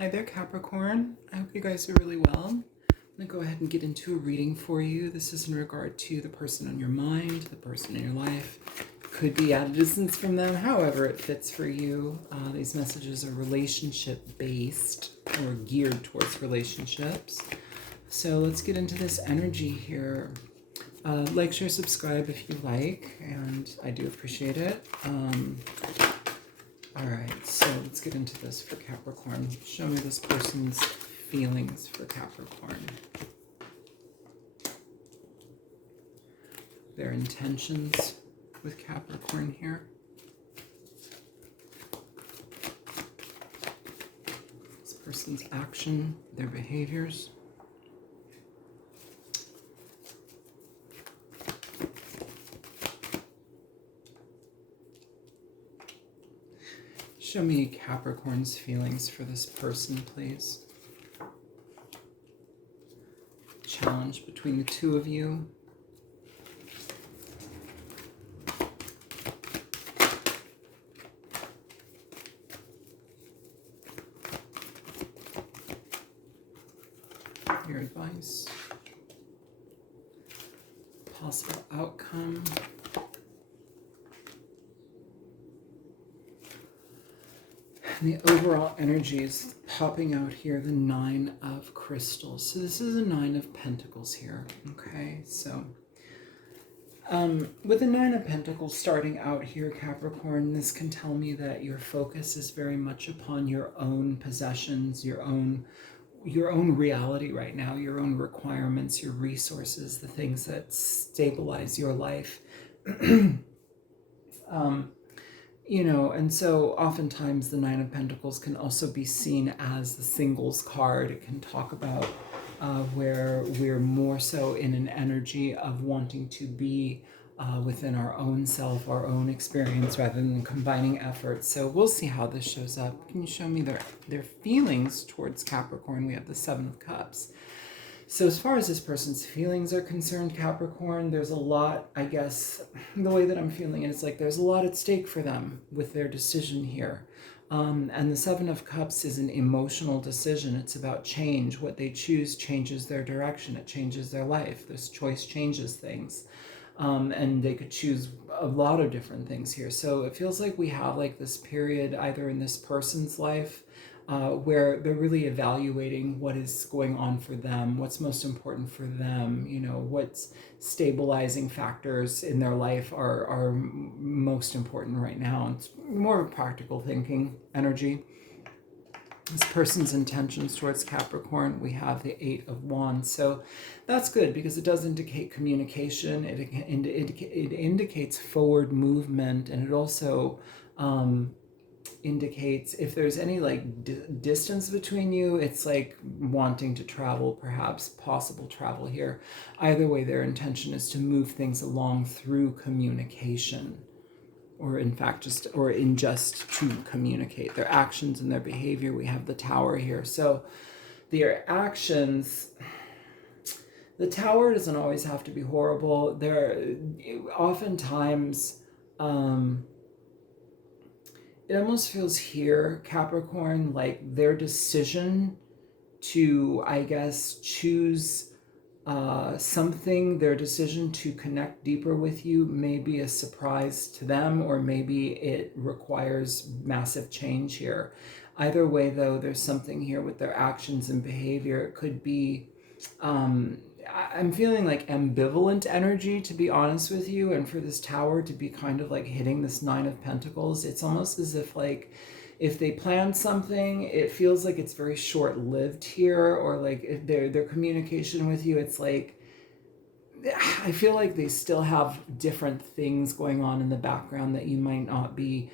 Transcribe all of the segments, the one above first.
Hi there, Capricorn. I hope you guys are really well. I'm going to go ahead and get into a reading for you. This is in regard to the person on your mind, the person in your life. Could be at a distance from them, however it fits for you. These messages are relationship-based or geared towards relationships. So let's get into this energy here. Like, share, subscribe if you like, and I do appreciate it. All right, so let's get into this for Capricorn. Show me this person's feelings for Capricorn. Their intentions with Capricorn here. This person's action, their behaviors. Show me Capricorn's feelings for this person, please. Challenge between the two of you. Your advice. Possible outcome. And the overall energy is popping out here, the Nine of Crystals. So this is a Nine of Pentacles here, okay? So with the Nine of Pentacles starting out here, Capricorn, this can tell me that your focus is very much upon your own possessions, your own reality right now, your own requirements, your resources, the things that stabilize your life. You know, and so oftentimes the Nine of Pentacles can also be seen as the singles card. It can talk about where we're more so in an energy of wanting to be within our own self, our own experience, rather than combining efforts. So we'll see how this shows up. Can you show me their feelings towards Capricorn? We have the Seven of Cups. So as far as this person's feelings are concerned, Capricorn, there's a lot, I guess, the way that I'm feeling it is like there's a lot at stake for them with their decision here. And the Seven of Cups is an emotional decision. It's about change. What they choose changes their direction. It changes their life. This choice changes things. And they could choose a lot of different things here. So it feels like we have like this period either in this person's life where they're really evaluating what is going on for them, what's most important for them, you know, what's stabilizing factors in their life are most important right now. It's more of a practical thinking energy. This person's intentions towards Capricorn, we have the Eight of Wands. So that's good because it does indicate communication. It indicates forward movement, and it also indicates if there's any like distance between you, it's like wanting to travel, perhaps possible travel here. Either way, their intention is to move things along through communication, or in fact just to communicate their actions and their behavior. We have the Tower here. So their actions, the Tower doesn't always have to be horrible. There oftentimes it almost feels here, Capricorn, like their decision to, I guess, choose something, their decision to connect deeper with you may be a surprise to them, or maybe it requires massive change here. Either way, though, there's something here with their actions and behavior. It could be I'm feeling like ambivalent energy, to be honest with you, and for this Tower to be kind of like hitting this Nine of Pentacles, it's almost as if like if they plan something, it feels like it's very short-lived here, or like if their communication with you, it's like I feel like they still have different things going on in the background that you might not be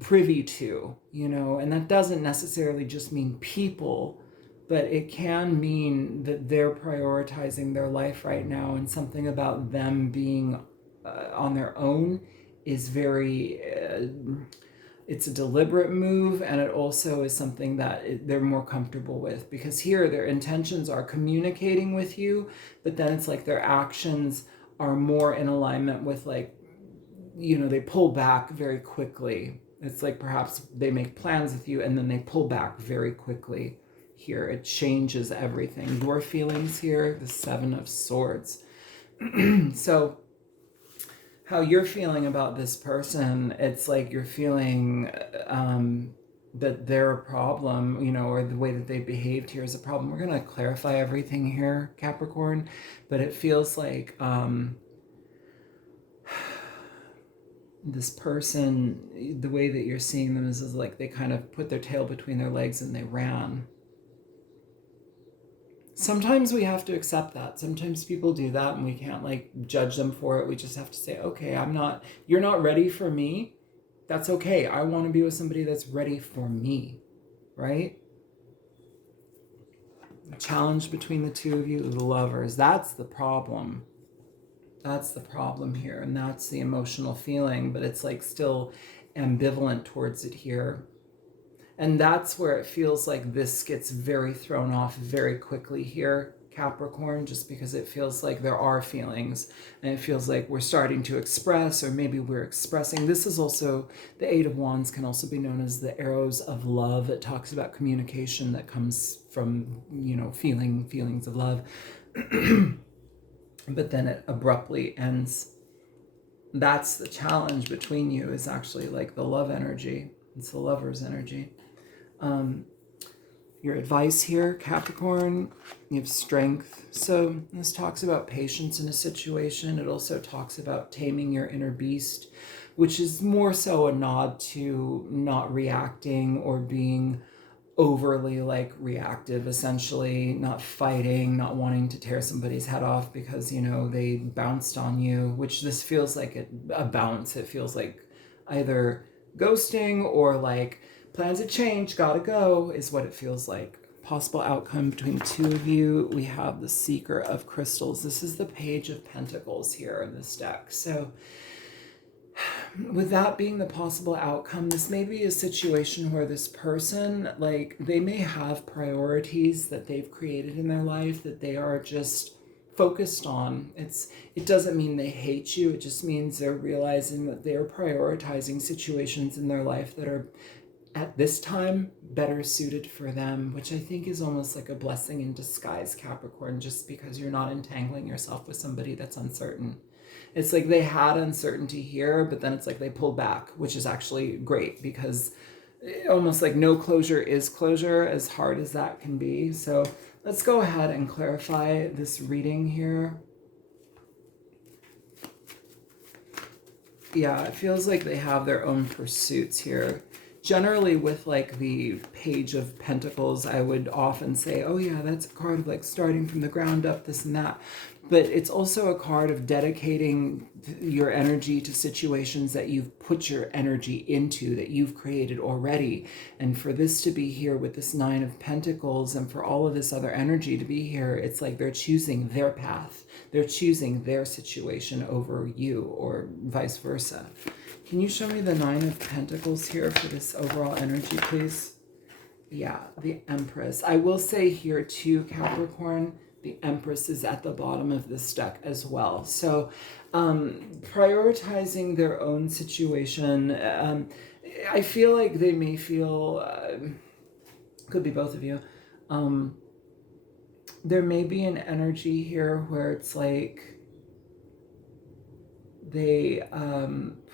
privy to, you know, and that doesn't necessarily just mean people, but it can mean that they're prioritizing their life right now, and something about them being on their own is very, it's a deliberate move, and it also is something that they're more comfortable with, because here their intentions are communicating with you, but then it's like their actions are more in alignment with, like, you know, they pull back very quickly It's like perhaps they make plans with you and then they pull back very quickly here. It changes everything. Your feelings here, the Seven of Swords. So how you're feeling about this person, it's like you're feeling that they're a problem, you know, or the way that they behaved here is a problem. We're going to clarify everything here, Capricorn, but it feels like this person, the way that you're seeing them is like they kind of put their tail between their legs and they ran. Sometimes we have to accept that. Sometimes people do that and we can't like judge them for it. We just have to say, okay, you're not ready for me. That's okay. I want to be with somebody that's ready for me, right? The challenge between the two of you, the lovers, that's the problem. That's the problem here. And that's the emotional feeling, but it's like still ambivalent towards it here. And that's where it feels like this gets very thrown off very quickly here, Capricorn, just because it feels like there are feelings and it feels like we're starting to express, or maybe we're expressing. This is also, the Eight of Wands can also be known as the arrows of love. It talks about communication that comes from, you know, feelings of love. But then it abruptly ends. That's the challenge between you, is actually like the love energy. It's the lover's energy. Your advice here, Capricorn, you have strength. So this talks about patience in a situation. It also talks about taming your inner beast, which is more so a nod to not reacting or being overly like reactive, essentially, not fighting, not wanting to tear somebody's head off because, you know, they bounced on you, which this feels like a bounce. It feels like either ghosting or like plans have changed, gotta go, is what it feels like. Possible outcome between the two of you. We have the Seeker of Crystals. This is the Page of Pentacles here in this deck. So with that being the possible outcome, this may be a situation where this person, like, they may have priorities that they've created in their life that they are just focused on. It doesn't mean they hate you. It just means they're realizing that they're prioritizing situations in their life that are at this time better suited for them, which I think is almost like a blessing in disguise, Capricorn, just because you're not entangling yourself with somebody that's uncertain. It's like they had uncertainty here, but then it's like they pulled back, which is actually great, because almost like no closure is closure, as hard as that can be. So let's go ahead and clarify this reading here. Yeah, it feels like they have their own pursuits here. Generally with like the Page of Pentacles, I would often say, oh yeah, that's a card of like starting from the ground up, this and that. But it's also a card of dedicating your energy to situations that you've put your energy into, that you've created already. And for this to be here with this Nine of Pentacles, and for all of this other energy to be here, it's like they're choosing their path. They're choosing their situation over you, or vice versa. Can you show me the Nine of Pentacles here for this overall energy, please? Yeah, the Empress. I will say here too, Capricorn, the Empress is at the bottom of this deck as well. So prioritizing their own situation. I feel like they may feel, could be both of you, there may be an energy here where it's like they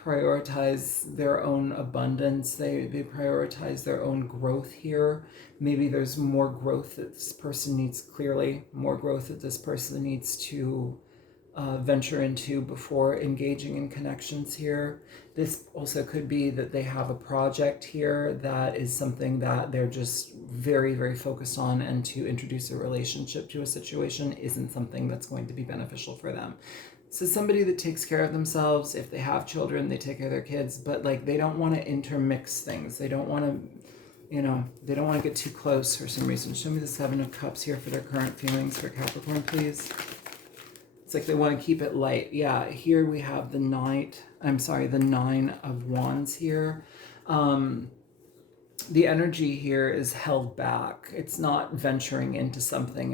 prioritize their own abundance. They prioritize their own growth here. Maybe there's more growth that this person needs, clearly more growth that this person needs to venture into before engaging in connections here. This also could be that they have a project here that is something that they're just very, very focused on, and to introduce a relationship to a situation isn't something that's going to be beneficial for them. So somebody that takes care of themselves. If they have children, they take care of their kids, but like they don't want to intermix things. They don't want to, you know, they don't want to get too close for some reason. Show me the Seven of Cups here for their current feelings for Capricorn, please. It's like they want to keep it light. Yeah, here we have the Nine of Wands here. The energy here is held back. It's not venturing into something.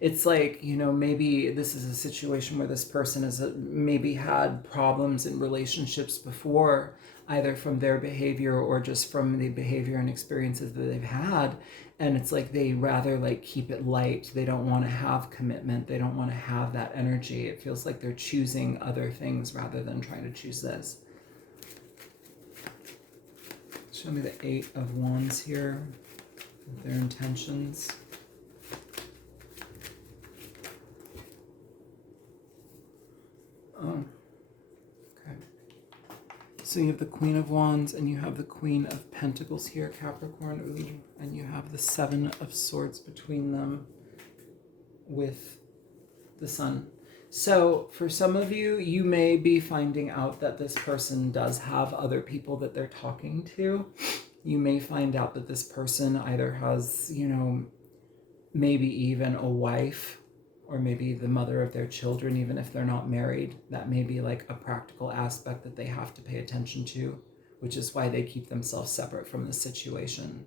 It's like, you know, maybe this is a situation where this person has maybe had problems in relationships before, either from their behavior or just from the behavior and experiences that they've had. And it's like they rather like keep it light. They don't want to have commitment. They don't want to have that energy. It feels like they're choosing other things rather than trying to choose this. Show me the 8 of Wands here, their intentions. Oh, okay. So you have the Queen of Wands and you have the Queen of Pentacles here, Capricorn. Ooh, and you have the 7 of Swords between them with the Sun. So for some of you, you may be finding out that this person does have other people that they're talking to. You may find out that this person either has, you know, maybe even a wife, or maybe the mother of their children, even if they're not married. That may be like a practical aspect that they have to pay attention to, which is why they keep themselves separate from the situation.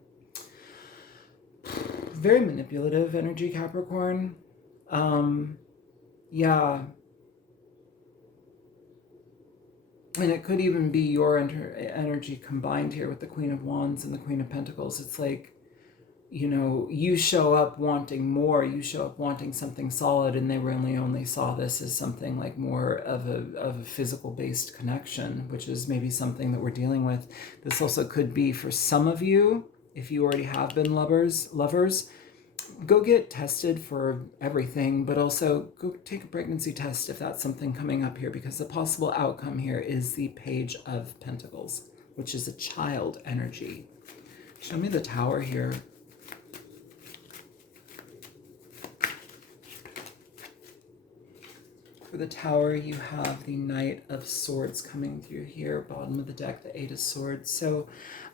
Very manipulative energy, Capricorn. Yeah. And it could even be your energy combined here with the Queen of Wands and the Queen of Pentacles. It's like, you know, you show up wanting more, you show up wanting something solid, and they really only saw this as something like more of a physical based connection, which is maybe something that we're dealing with. This also could be for some of you, if you already have been lovers, go get tested for everything, but also go take a pregnancy test if that's something coming up here, because the possible outcome here is the Page of Pentacles, which is a child energy. Show me the Tower here. For the Tower, you have the Knight of Swords coming through here, bottom of the deck, the 8 of Swords. So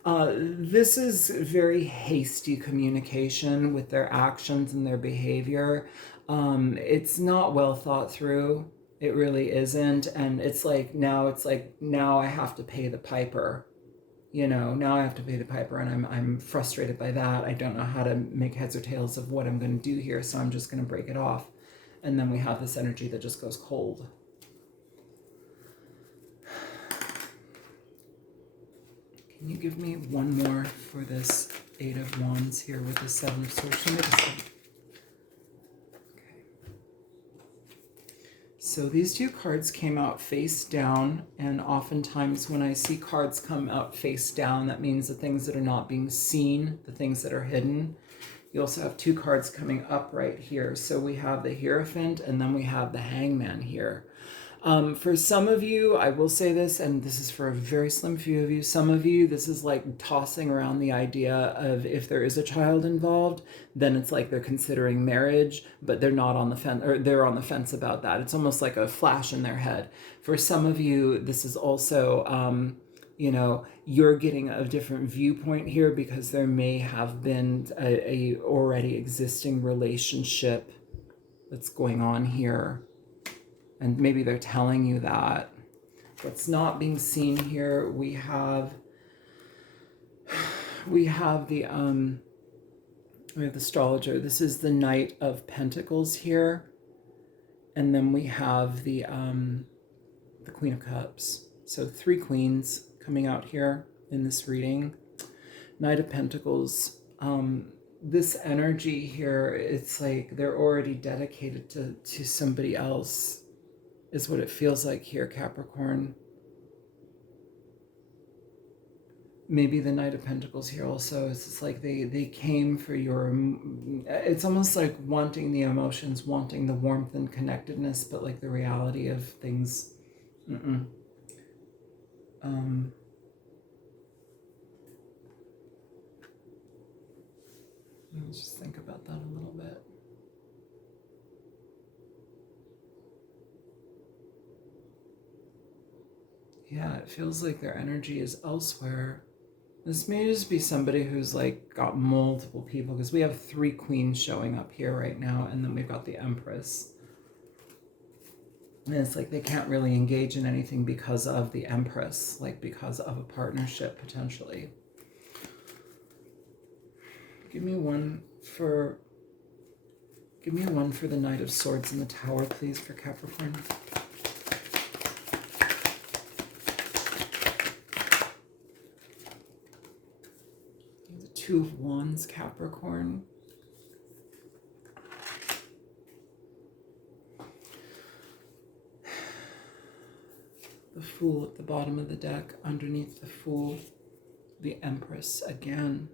this is very hasty communication with their actions and their behavior. It's not well thought through. It really isn't. And it's like now I have to pay the piper. You know, now I have to pay the piper, and I'm frustrated by that. I don't know how to make heads or tails of what I'm going to do here, so I'm just going to break it off. And then we have this energy that just goes cold. Can you give me one more for this 8 of Wands here with the 7 of Swords? Show me the 7. Okay. So these two cards came out face down, and oftentimes when I see cards come out face down, that means the things that are not being seen, the things that are hidden. You also have 2 cards coming up right here. So we have the Hierophant, and then we have the Hangman here. For some of you, I will say this, and this is for a very slim few of you, some of you, this is like tossing around the idea of if there is a child involved, then it's like they're considering marriage, but they're not on the fence, or they're on the fence about that. It's almost like a flash in their head. For some of you, this is also, you know, you're getting a different viewpoint here because there may have been a already existing relationship that's going on here. And maybe they're telling you that. What's not being seen here, we have the astrologer. This is the Knight of Pentacles here. And then we have the Queen of Cups. So 3 queens coming out here in this reading. Knight of Pentacles. This energy here, it's like they're already dedicated to somebody else, is what it feels like here, Capricorn. Maybe the Knight of Pentacles here also is just like they came for your, it's almost like wanting the emotions, wanting the warmth and connectedness, but like the reality of things. Let me just think about that a little bit. Yeah, it feels like their energy is elsewhere. This may just be somebody who's like got multiple people, because we have 3 queens showing up here right now, and then we've got the Empress. And it's like they can't really engage in anything because of the Empress, like because of a partnership potentially. Give me one for the Knight of Swords and the Tower, please, for Capricorn. Two of Wands, Capricorn. The Fool at the bottom of the deck. Underneath the Fool, the Empress again.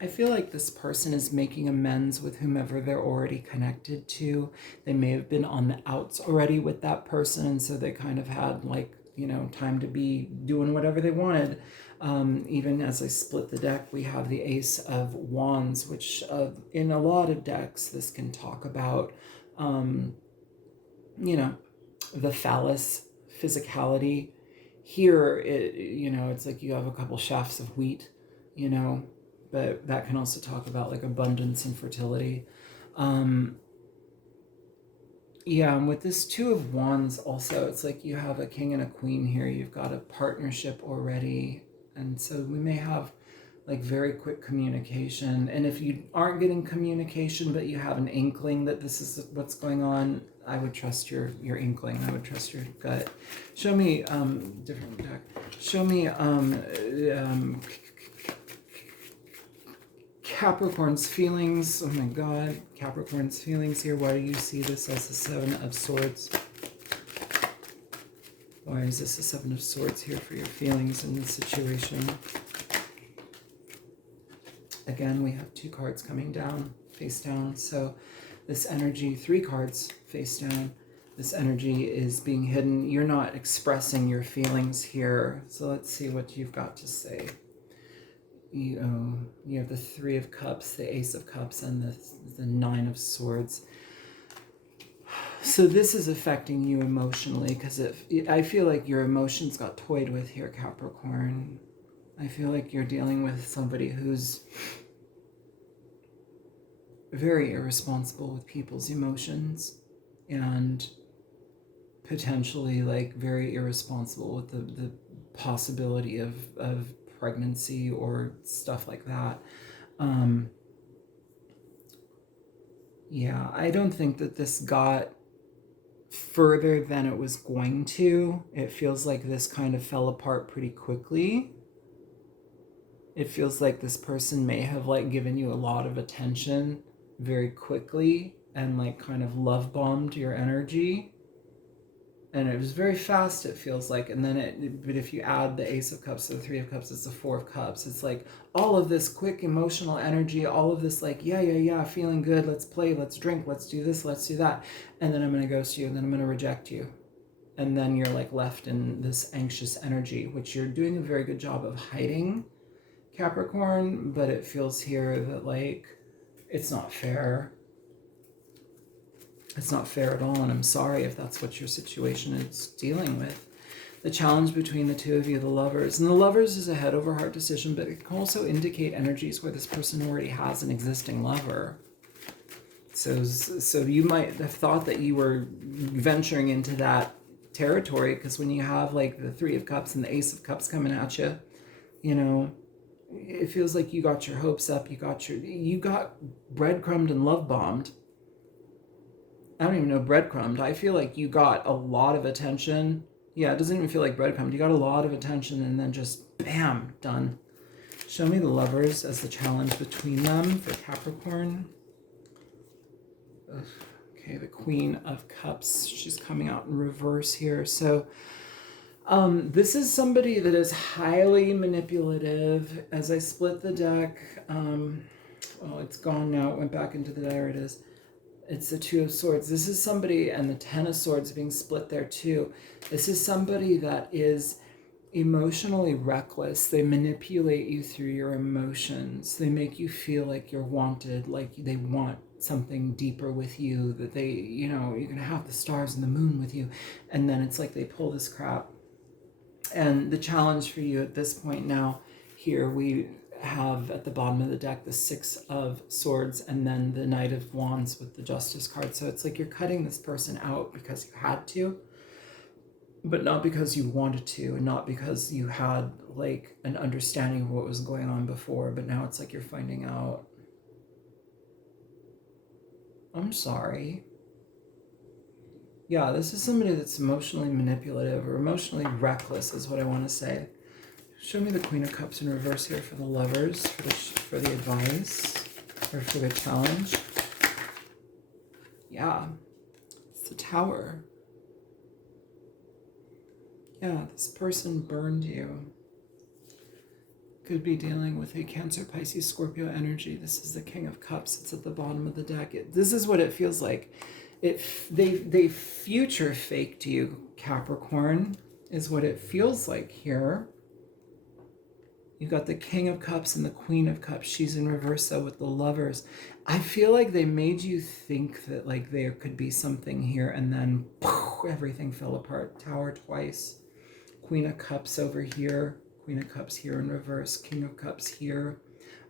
I feel like this person is making amends with whomever they're already connected to. They may have been on the outs already with that person, and so they kind of had, like, you know, time to be doing whatever they wanted. Even as I split the deck, we have the Ace of Wands, which in a lot of decks, this can talk about, you know, the phallus, physicality. Here, you know, it's like you have a couple shafts of wheat, you know, but that can also talk about like abundance and fertility. Yeah, and with this Two of Wands also, it's like you have a king and a queen here. You've got a partnership already. And so we may have like very quick communication. And if you aren't getting communication, but you have an inkling that this is what's going on, I would trust your inkling. I would trust your gut. Show me, different deck. Show me, Capricorn's feelings. Oh my God, Capricorn's feelings here. Why do you see this as the Seven of Swords? Why is this the Seven of Swords here for your feelings in this situation? Again, we have two cards coming down, face down. So this energy, three cards face down. This energy is being hidden. You're not expressing your feelings here. So let's see what you've got to say. You have the Three of Cups, the Ace of Cups, and the Nine of Swords. So this is affecting you emotionally because I feel like your emotions got toyed with here, Capricorn. I feel like you're dealing with somebody who's very irresponsible with people's emotions and potentially like very irresponsible with the possibility of pregnancy or stuff like that. Yeah, I don't think that this got further than it was going to. It feels like this kind of fell apart pretty quickly. It feels like this person may have like given you a lot of attention very quickly and like kind of love bombed your energy. And it was very fast, it feels like. And then but if you add the Ace of Cups to the Three of Cups, it's the Four of Cups. It's like all of this quick emotional energy, all of this like, yeah, feeling good. Let's play, let's drink, let's do this, let's do that. And then I'm going to ghost you, and then I'm going to reject you. And then you're like left in this anxious energy, which you're doing a very good job of hiding, Capricorn. But it feels here that like, it's not fair. It's not fair at all, and I'm sorry if that's what your situation is dealing with. The challenge between the two of you, the Lovers. And the Lovers is a head over heart decision, but it can also indicate energies where this person already has an existing lover. So you might have thought that you were venturing into that territory, because when you have like the Three of Cups and the Ace of Cups coming at you, you know, it feels like you got your hopes up, you got breadcrumbed and love bombed. I don't even know breadcrumbed. I feel like you got a lot of attention. Yeah, it doesn't even feel like breadcrumbed. You got a lot of attention and then just bam, done. Show me the Lovers as the challenge between them for Capricorn. Ugh. Okay, the Queen of Cups. She's coming out in reverse here. So this is somebody that is highly manipulative. As I split the deck, well, it's gone now. It went back into the, there it is. It's the Two of Swords. This is somebody, and the Ten of Swords being split there too. This is somebody that is emotionally reckless. They manipulate you through your emotions. They make you feel like you're wanted, like they want something deeper with you, that they, you know, you're going to have the stars and the moon with you. And then it's like they pull this crap. And the challenge for you at this point now, here we have at the bottom of the deck the Six of Swords and then the Knight of Wands with the Justice card. So it's like you're cutting this person out because you had to, but not because you wanted to, and not because you had like an understanding of what was going on before, but now it's like you're finding out. I'm sorry. Yeah, this is somebody that's emotionally manipulative or emotionally reckless is what I want to say. Show me the Queen of Cups in reverse here for the lovers, for the advice, or for the challenge. Yeah, it's the Tower. Yeah, this person burned you. Could be dealing with a Cancer, Pisces, Scorpio energy. This is the King of Cups. It's at the bottom of the deck. This is what it feels like. They future faked you, Capricorn, is what it feels like here. You got the King of Cups and the Queen of Cups. She's in reverse though with the lovers. I feel like they made you think that like there could be something here, and then poof, everything fell apart. Tower twice. Queen of Cups over here. Queen of Cups here in reverse. King of Cups here.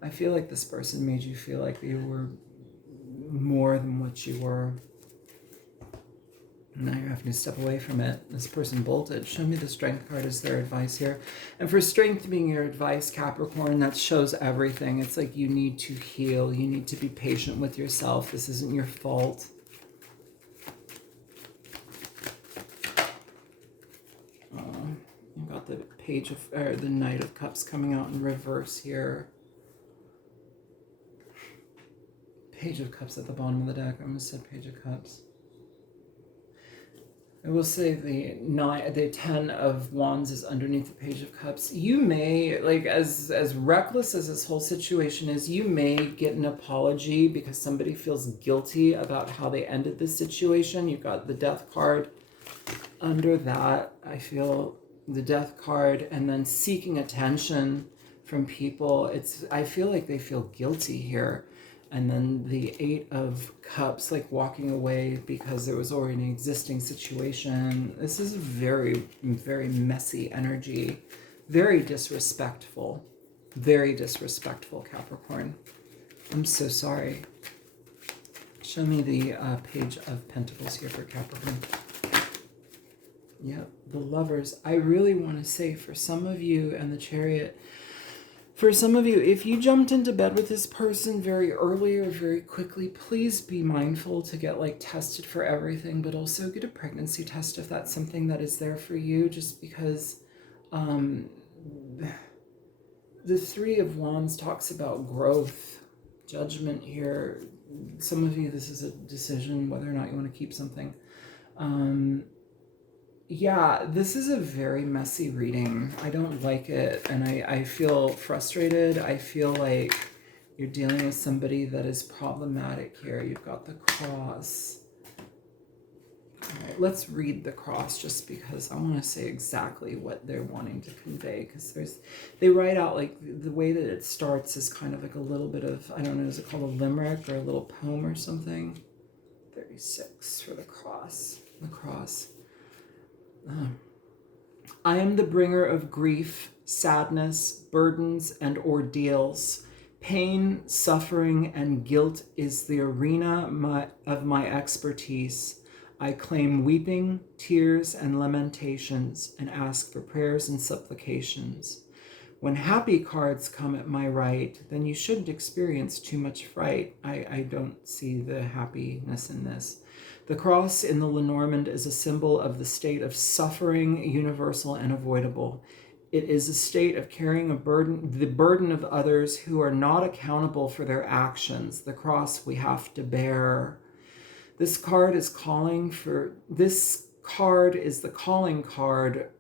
I feel like this person made you feel like you were more than what you were. Now you're having to step away from it. This person bolted. Show me the Strength card as their advice here. And for Strength being your advice, Capricorn, that shows everything. It's like you need to heal. You need to be patient with yourself. This isn't your fault. You've got the Page of, or the Knight of Cups coming out in reverse here. Page of Cups at the bottom of the deck. I almost said Page of Cups. I will say the 10 of Wands is underneath the Page of Cups. You may, like, as reckless as this whole situation is, you may get an apology because somebody feels guilty about how they ended this situation. You've got the Death card under that. I feel the Death card, and then seeking attention from people. I feel like they feel guilty here. And then the 8 of Cups, like walking away because there was already an existing situation. This is a very, very messy energy. Very disrespectful. Very disrespectful, Capricorn. I'm so sorry. Show me the Page of Pentacles here for Capricorn. Yep, the Lovers. I really want to say for some of you, and the Chariot, for some of you, if you jumped into bed with this person very early or very quickly, please be mindful to get like tested for everything, but also get a pregnancy test if that's something that is there for you, just because the 3 of Wands talks about growth, judgment here. Some of you, this is a decision whether or not you want to keep something. Yeah, this is a very messy reading. I don't like it, and I feel frustrated. I feel like you're dealing with somebody that is problematic here. You've got the Cross. All right, let's read the Cross just because I want to say exactly what they're wanting to convey, because they write out, like, the way that it starts is kind of like a little bit of, I don't know, is it called a limerick or a little poem or something? 36 for the Cross. The Cross. I am the bringer of grief, sadness, burdens, and ordeals. Pain, suffering, and guilt is the arena of my expertise. I claim weeping, tears, and lamentations, and ask for prayers and supplications. When happy cards come at my right, then you shouldn't experience too much fright. I don't see the happiness in this. The Cross in the Lenormand is a symbol of the state of suffering, universal and avoidable. It is a state of carrying the burden of others who are not accountable for their actions. The cross we have to bear. This card is the calling card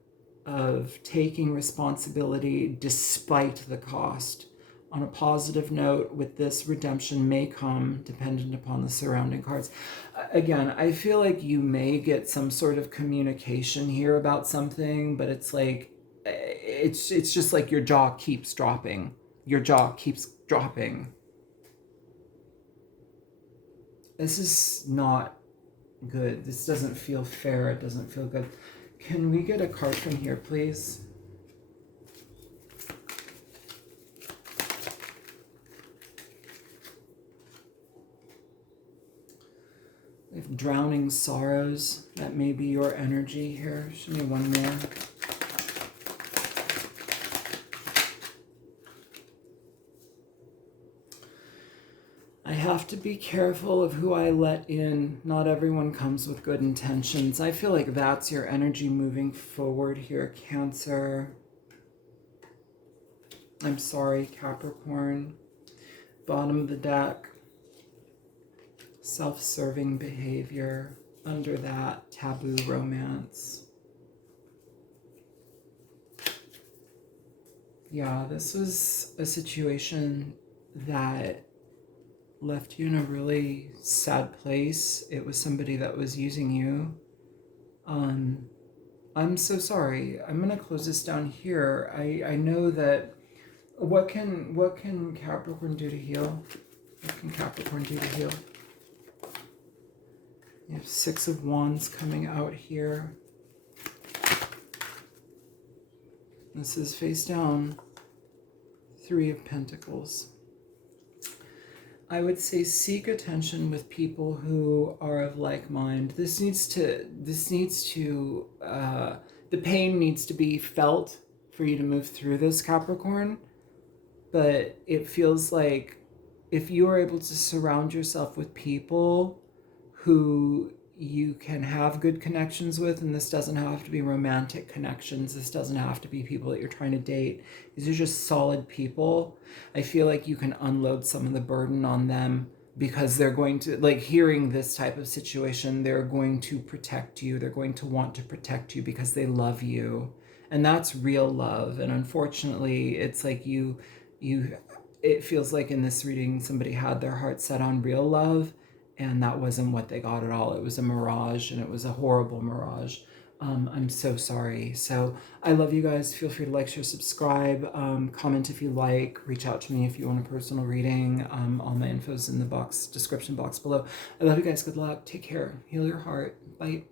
of taking responsibility despite the cost. On a positive note, with this, redemption may come dependent upon the surrounding cards. Again, I feel like you may get some sort of communication here about something, but it's like, it's just like your jaw keeps dropping. Your jaw keeps dropping. This is not good. This doesn't feel fair. It doesn't feel good. Can we get a card from here, please? We have drowning sorrows. That may be your energy here. Show me one more. I have to be careful of who I let in. Not everyone comes with good intentions. I feel like that's your energy moving forward here, Cancer. I'm sorry, Capricorn. Bottom of the deck, self-serving behavior. Under that, taboo romance. Yeah, this was a situation that left you in a really sad place. It was somebody that was using you. I'm so sorry. I'm gonna close this down here. I know that what can Capricorn do to heal? What can Capricorn do to heal? You have Six of Wands coming out here. This is face down. Three of Pentacles. I would say seek attention with people who are of like mind. The pain needs to be felt for you to move through this, Capricorn. But it feels like if you are able to surround yourself with people who you can have good connections with, and this doesn't have to be romantic connections, this doesn't have to be people that you're trying to date, these are just solid people. I feel like you can unload some of the burden on them, because they're going to, like, hearing this type of situation, they're going to protect you, they're going to want to protect you because they love you, and that's real love. And unfortunately, it's like it feels like in this reading somebody had their heart set on real love, and that wasn't what they got at all. It was a mirage, and it was a horrible mirage. I'm so sorry. So I love you guys. Feel free to like, share, subscribe, comment if you like, reach out to me if you want a personal reading. All my info's in the description box below. I love you guys. Good luck. Take care. Heal your heart. Bye.